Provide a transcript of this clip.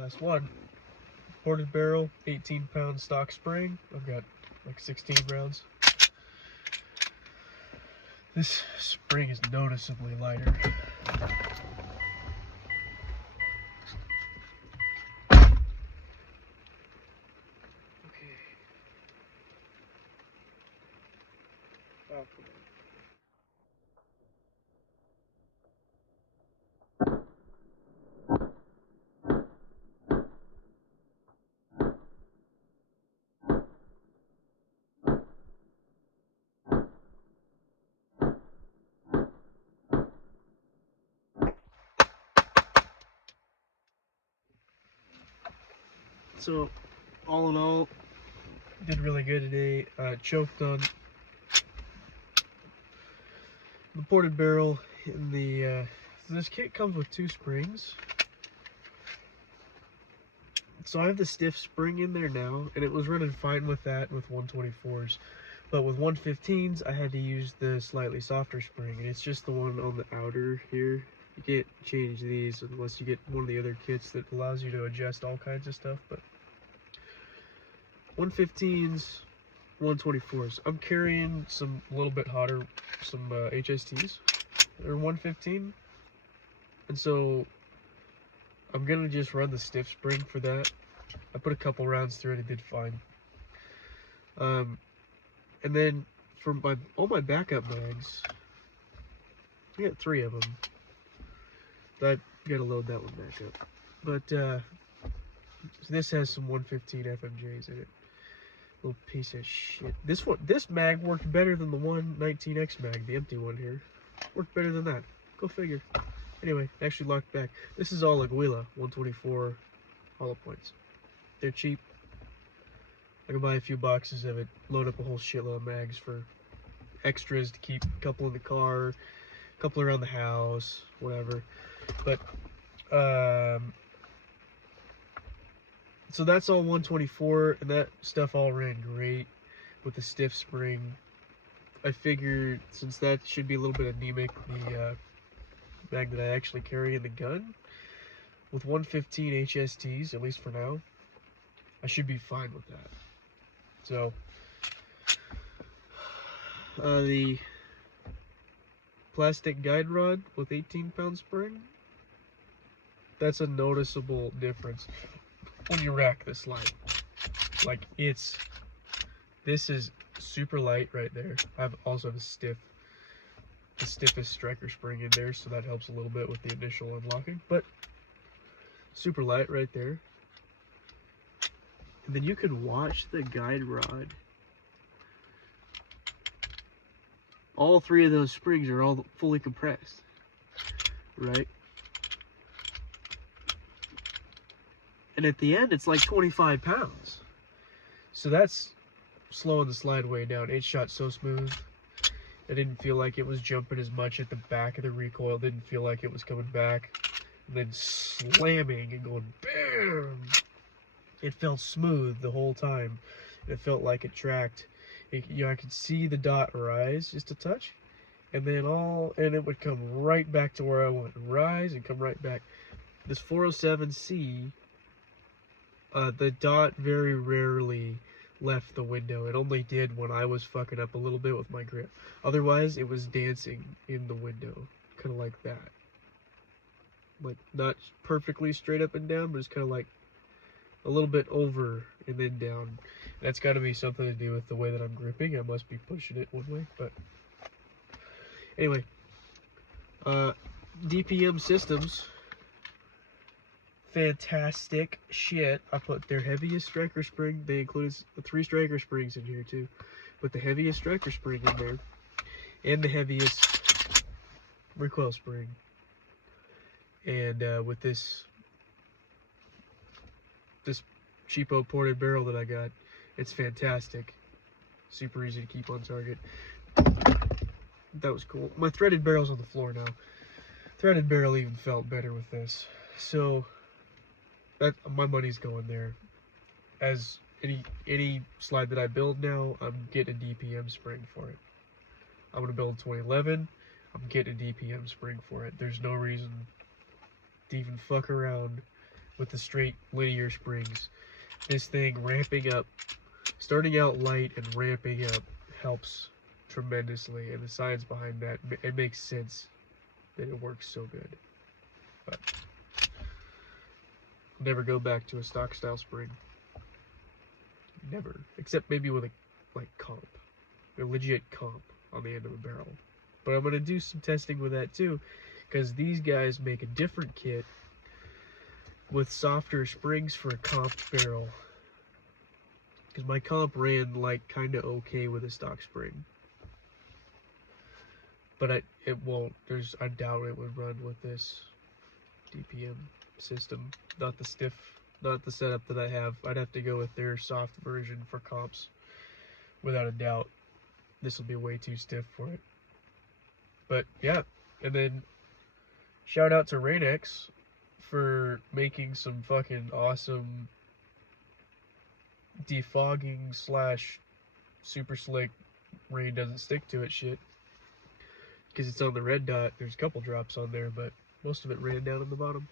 Last one. Ported barrel, 18-pound stock spring. I've got like 16 rounds. This spring is noticeably lighter. Okay. Oh, come on. So, all in all, did really good today. Choked on the ported barrel in the. This kit comes with 2 springs. So I have the stiff spring in there now, and it was running fine with that with 124s. But with 115s, I had to use the slightly softer spring, and it's just the one on the outer here. You can't change these unless you get one of the other kits that allows you to adjust all kinds of stuff. But 115s, 124s. I'm carrying some a little bit hotter, some HSTs. They're 115, and so I'm gonna just run the stiff spring for that. I put a couple rounds through it, it did fine. And then for all my backup mags, I got 3 of them. I gotta load that one back up. But so this has some 115 FMJs in it. Little piece of shit. This mag worked better than the 119X mag, the empty one here. Worked better than that. Go figure. Anyway, actually locked back. This is all Aguila 124 hollow points. They're cheap. I can buy a few boxes of it, load up a whole shitload of mags for extras to keep a couple in the car, a couple around the house, whatever. But so that's all 124, and that stuff all ran great with the stiff spring. I figured since that should be a little bit anemic, the mag that I actually carry in the gun, with 115 HSTs, at least for now, I should be fine with that. So, the plastic guide rod with 18-pound spring, that's a noticeable difference when you rack this light. Like, this is super light right there. I also have the stiffest striker spring in there, so that helps a little bit with the initial unlocking, but super light right there. And then you can watch the guide rod. All 3 of those springs are all fully compressed, right? And at the end, it's like 25 pounds. So that's slowing the slide way down. It shot so smooth. I didn't feel like it was jumping as much at the back of the recoil. Didn't feel like it was coming back and then slamming and going BAM! It felt smooth the whole time. It felt like it tracked. I could see the dot rise just a touch, and then it would come right back to where I want. Rise and come right back. This 407C, the dot very rarely left the window. It only did when I was fucking up a little bit with my grip. Otherwise, it was dancing in the window, kind of like that. Like, not perfectly straight up and down, but it's kind of like a little bit over and then down. That's got to be something to do with the way that I'm gripping. I must be pushing it one way, but anyway, DPM Systems, fantastic shit. I put their heaviest striker spring. They included 3 striker springs in here too. Put the heaviest striker spring in there, and the heaviest recoil spring. And with this cheapo ported barrel that I got, it's fantastic. Super easy to keep on target. That was cool. My threaded barrel's on the floor now. Threaded barrel even felt better with this. So that my money's going there. As any slide that I build now, I'm getting a DPM spring for it. I'm gonna build 2011. I'm getting a DPM spring for it. There's no reason to even fuck around with the straight linear springs. This thing ramping up, starting out light and ramping up helps tremendously, and the science behind that, it makes sense that it works so good. But I'll never go back to a stock style spring. Never. Except maybe with a comp. A legit comp on the end of a barrel. But I'm going to do some testing with that too, because these guys make a different kit with softer springs for a comp barrel. Because my comp ran like kind of okay with a stock spring. But it won't. I doubt it would run with this DPM system. Not the setup that I have. I'd have to go with their soft version for comps. Without a doubt. This will be way too stiff for it. But yeah, and then shout out to Rain-X for making some fucking awesome defogging / super slick rain doesn't stick to it shit. Because it's on the red dot. There's a couple drops on there, but most of it ran down on the bottom.